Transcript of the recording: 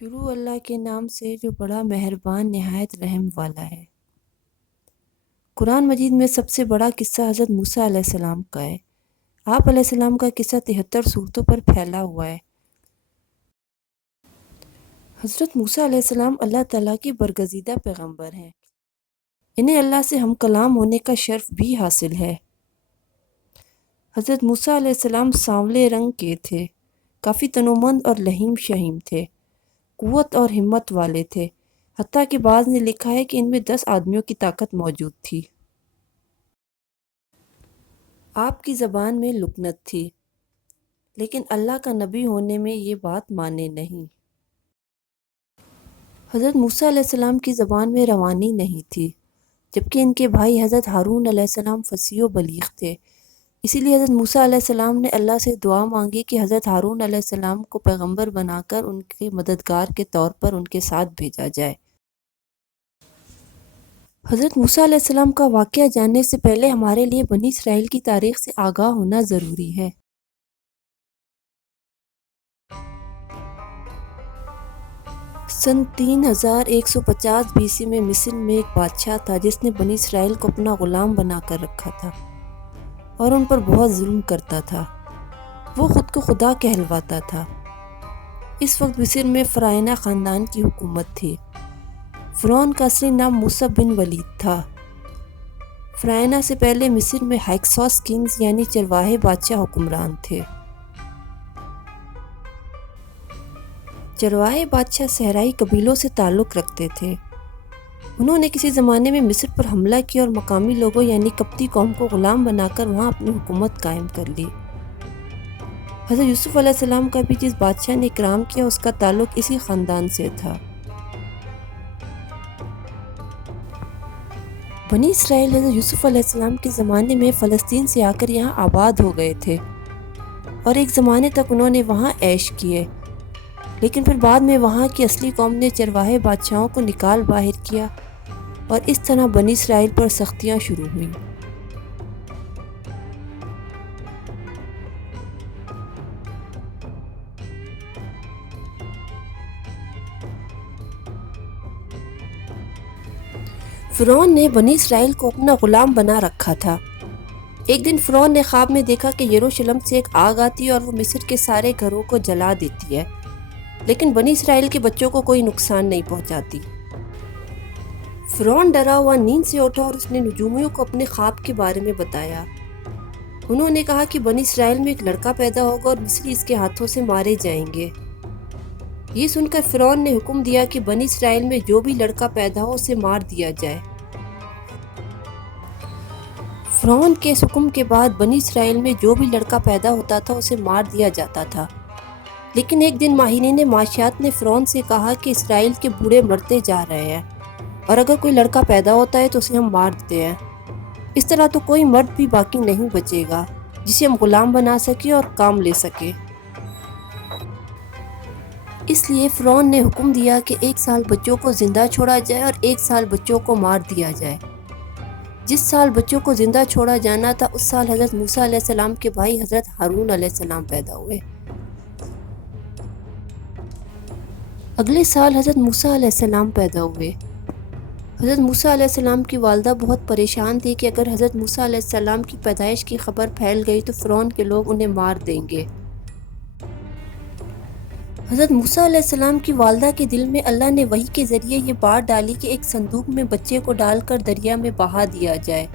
شروع اللہ کے نام سے جو بڑا مہربان نہایت رحم والا ہے۔ قرآن مجید میں سب سے بڑا قصہ حضرت موسیٰ علیہ السلام کا ہے۔ آپ علیہ السلام کا قصہ 73 سورتوں پر پھیلا ہوا ہے۔ حضرت موسیٰ علیہ السلام اللہ تعالیٰ کی برگزیدہ پیغمبر ہیں۔ انہیں اللہ سے ہم کلام ہونے کا شرف بھی حاصل ہے۔ حضرت موسیٰ علیہ السلام سانولے رنگ کے تھے، کافی تنومند اور لہیم شہیم تھے، قوت اور ہمت والے تھے، حتیٰ کہ بعض نے لکھا ہے کہ ان میں 10 آدمیوں کی طاقت موجود تھی۔ آپ کی زبان میں لکنت تھی، لیکن اللہ کا نبی ہونے میں یہ بات مانے نہیں۔ حضرت موسیٰ علیہ السلام کی زبان میں روانی نہیں تھی، جبکہ ان کے بھائی حضرت ہارون علیہ السلام فصیح و بلیغ تھے۔ اسی لیے حضرت موسیٰ علیہ السلام نے اللہ سے دعا مانگی کہ حضرت ہارون علیہ السلام کو پیغمبر بنا کر ان کے مددگار کے طور پر ان کے ساتھ بھیجا جائے۔ حضرت موسیٰ علیہ السلام کا واقعہ جاننے سے پہلے ہمارے لیے بنی اسرائیل کی تاریخ سے آگاہ ہونا ضروری ہے۔ سن 3150 BC میں مصر میں ایک بادشاہ تھا جس نے بنی اسرائیل کو اپنا غلام بنا کر رکھا تھا اور ان پر بہت ظلم کرتا تھا۔ وہ خود کو خدا کہلواتا تھا۔ اس وقت مصر میں فرعونہ خاندان کی حکومت تھی۔ فرعون کا اصلی نام موسیٰ بن ولید تھا۔ فرعونہ سے پہلے مصر میں ہائکسوس کنگز یعنی چرواہے بادشاہ حکمران تھے۔ چرواہے بادشاہ صحرائی قبیلوں سے تعلق رکھتے تھے۔ انہوں نے کسی زمانے میں مصر پر حملہ کیا اور مقامی لوگوں یعنی قبطی قوم کو غلام بنا کر وہاں اپنی حکومت قائم کر لی۔ حضرت یوسف علیہ السلام کا بھی جس بادشاہ نے اکرام کیا اس کا تعلق اسی خاندان سے تھا۔ بنی اسرائیل حضرت یوسف علیہ السلام کے زمانے میں فلسطین سے آ کر یہاں آباد ہو گئے تھے اور ایک زمانے تک انہوں نے وہاں عیش کیے، لیکن پھر بعد میں وہاں کی اصلی قوم نے چرواہے بادشاہوں کو نکال باہر کیا اور اس طرح بنی اسرائیل پر سختیاں شروع ہوئیں۔ فرعون نے بنی اسرائیل کو اپنا غلام بنا رکھا تھا۔ ایک دن فرعون نے خواب میں دیکھا کہ یروشلم سے ایک آگ آتی ہے اور وہ مصر کے سارے گھروں کو جلا دیتی ہے، لیکن بنی اسرائیل کے بچوں کو کوئی نقصان نہیں پہنچاتی۔ فرعون ڈرا ہوا نیند سے اٹھا اور اس نے نجومیوں کو اپنے خواب کے بارے میں بتایا۔ انہوں نے کہا کہ بنی اسرائیل میں ایک لڑکا پیدا ہوگا اور مصری اس کے ہاتھوں سے مارے جائیں گے۔ یہ سن کر فرعون نے حکم دیا کہ بنی اسرائیل میں جو بھی لڑکا پیدا ہو اسے مار دیا جائے۔ فرعون کے اس حکم کے بعد بنی اسرائیل میں جو بھی لڑکا پیدا ہوتا تھا اسے مار دیا جاتا تھا۔ لیکن ایک دن ماہرین معاشیات نے فرعون سے کہا کہ اسرائیل کے بوڑھے مرتے جا رہے ہیں اور اگر کوئی لڑکا پیدا ہوتا ہے تو اسے ہم مار دیتے ہیں۔ اس طرح تو کوئی مرد بھی باقی نہیں بچے گا جسے ہم غلام بنا سکیں اور کام لے سکیں۔ اس لیے فرعون نے حکم دیا کہ 1 سال بچوں کو زندہ چھوڑا جائے اور 1 سال بچوں کو مار دیا جائے۔ جس سال بچوں کو زندہ چھوڑا جانا تھا اس سال حضرت موسیٰ علیہ السلام کے بھائی حضرت ہارون علیہ السلام پیدا ہوئے۔ اگلے سال حضرت موسیٰ علیہ السلام پیدا ہوئے۔ حضرت موسیٰ علیہ السلام کی والدہ بہت پریشان تھی کہ اگر حضرت موسیٰ علیہ السلام کی پیدائش کی خبر پھیل گئی تو فرعون کے لوگ انہیں مار دیں گے۔ حضرت موسیٰ علیہ السلام کی والدہ کے دل میں اللہ نے وحی کے ذریعے یہ بات ڈالی کہ ایک صندوق میں بچے کو ڈال کر دریا میں بہا دیا جائے۔